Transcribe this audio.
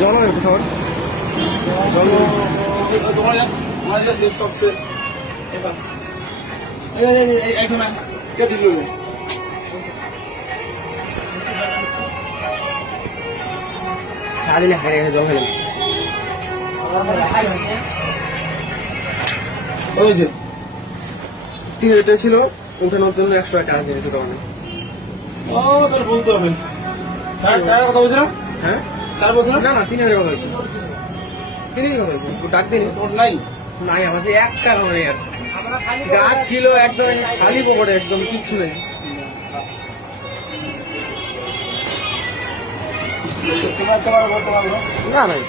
জল হবে কোথাও জল সারাদিনে হারিয়ে গেছে জল হয়ে গেছে 3000 টাকা ছিল উঠানোর জন্য 100 টাকা চার্জ দিয়েছে দোকানে। বলতে হবে কথা বলছিলাম। হ্যাঁ স্যার বলছিলাম না না 3000 কথা হয়েছে 3000 কথা হয়েছে ডাক দিন নাই নাই আমাদের এক টাকা নেই আর গাছ ছিল একদম খালি পকেটে একদম কিচ্ছু নেই। তোমার বলতে পারবো না নাই